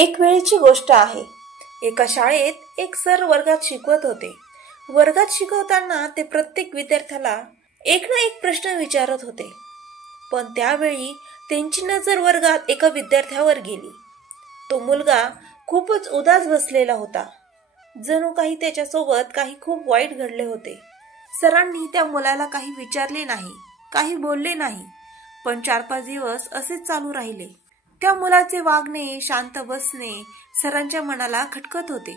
एक वेळची गोष्ट आहे। एका शाळेत एक सर वर्गात शिकवत होते। वर्गात शिकवताना ते प्रत्येक विद्यार्थ्याला एक ना एक प्रश्न विचारत होते। पण त्यावेळी त्यांची नजर वर्गात एका विद्यार्थ्यावर गेली। तो मुलगा खूपच उदास बसलेला होता। जणू काही त्याच्यासोबत काही खूप वाईट घडले होते। सरांनी त्या मुलाला काही विचारले नाही, काही बोलले नाही। पण 4-5 दिवस असेच चालू राहिले। त्या मुलाचे वागणे, शांत बसणे सरांच्या मनाला खटकत होते।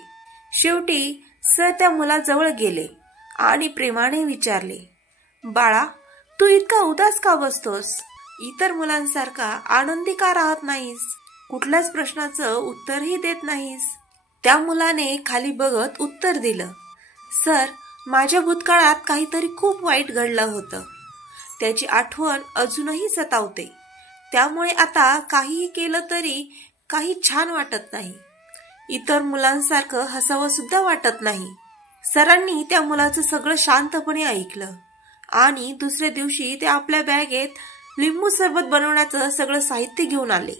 शेवटी सर त्या मुलाजवळ गेले आणि प्रेमाने विचारले, बाळा, तू इतका उदास का बसतोस? इतर मुलांसारखा आनंदी का राहत नाहीस? कुठल्याच प्रश्नाचं उत्तरही देत नाहीस? त्या मुलाने खाली बघत उत्तर दिलं, सर, माझ्या भूतकाळात काहीतरी खूप वाईट घडलं होतं। त्याची आठवण अजूनही सतावते। त्यामुळे आता काहीही केलं तरी काही छान वाटत नाही। इतर मुलांसारखं हसावं सुद्धा वाटत नाही। सरांनी त्या मुलाचं सगळं शांतपणे ऐकलं आणि दुसऱ्या दिवशी ते आपल्या बॅगेत लिंबू सरबत बनवण्याचं सगळं साहित्य घेऊन आले।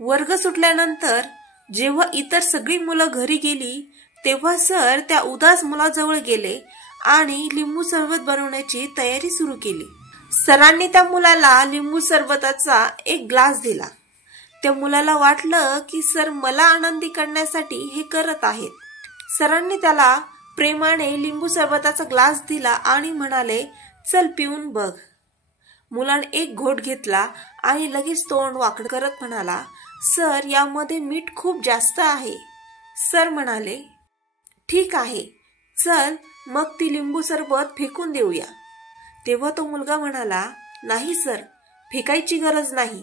वर्ग सुटल्यानंतर जेव्हा इतर सगळी मुलं घरी गेली तेव्हा सर त्या उदास मुलाजवळ गेले आणि लिंबू सरबत बनवण्याची तयारी सुरू केली। सरांनी त्या मुलाला लिंबू सरबताचा एक ग्लास दिला। त्या मुलाला वाटलं की सर मला आनंदी करण्यासाठी हे करत आहेत। सरांनी त्याला प्रेमाने लिंबू सरबताचा ग्लास दिला आणि म्हणाले, चल पिऊन बघ। मुलाने एक घोट घेतला आणि लगेच तोंड वाकड करत म्हणाला, सर, यामध्ये मीठ खूप जास्त आहे। सर म्हणाले, ठीक आहे, चल मग ती लिंबू सरबत फेकून देऊया। तेव्हा तो मुलगा म्हणाला, नाही सर, फेकायची गरज नाही।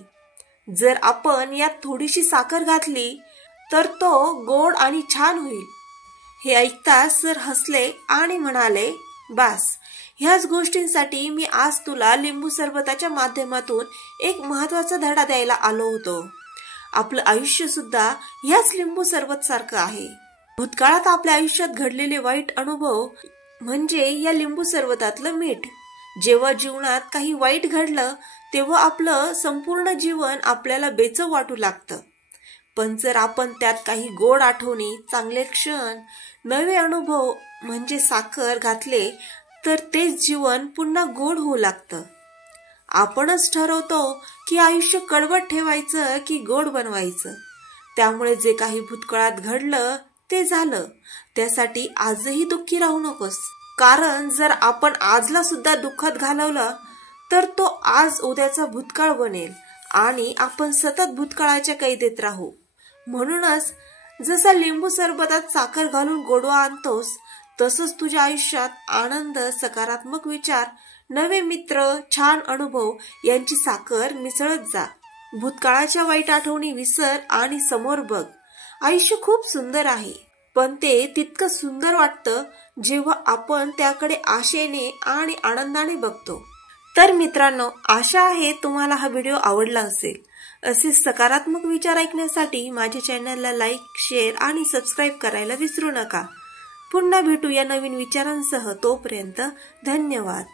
जर आपण यात थोडीशी साखर घातली तर तो गोड आणि छान होईल। हे ऐकताच सर हसले आणि म्हणाले, बास, ह्याच गोष्टींसाठी मी आज तुला लिंबू सरबताच्या माध्यमातून एक महत्वाचा धडा द्यायला आलो होतो। आपलं आयुष्य सुद्धा ह्याच लिंबू सरबत सारखं आहे। भूतकाळात आपल्या आयुष्यात घडलेले वाईट अनुभव म्हणजे या लिंबू सरबतातलं मीठ। जेव्हा जीवनात काही वाईट घडलं तेव्हा आपलं संपूर्ण जीवन आपल्याला बेचव वाटू लागतं। पण जर आपण त्यात काही गोड आठवणी, चांगले क्षण, नवे अनुभव म्हणजे साखर घातले तर तेच जीवन पुन्हा गोड होऊ लागतं। आपणच ठरवतो की आयुष्य कडवट ठेवायचं की गोड बनवायचं। त्यामुळे जे काही भूतकाळात घडलं ते झालं, त्यासाठी आजही दुःखी राहू नकोस। कारण जर आपण आजला सुद्धा दुःखात घालवलं तर तो आज उद्याचा भूतकाळ बनेल आणि आपण सतत भूतकाळाच्या कैदेत राहू। म्हणूनच जसा लिंबू सरबतात साखर घालून गोडवा आणतोस तसंच तुझ्या आयुष्यात आनंद, सकारात्मक विचार, नवे मित्र, छान अनुभव यांची साखर मिसळत जा। भूतकाळाच्या वाईट आठवणी विसर आणि समोर बघ। आयुष्य खूप सुंदर आहे, पण ते तितकं सुंदर वाटतं जेव्हा आपण त्याकडे आशेने आणि आनंदाने बघतो। तर मित्रांनो, आशा आहे तुम्हाला हा व्हिडिओ आवडला असेल। असे सकारात्मक विचार ऐकण्यासाठी माझ्या चॅनलला लाईक, शेअर आणि सबस्क्राईब करायला विसरू नका। पुन्हा भेटू या नवीन विचारांसह। तोपर्यंत धन्यवाद।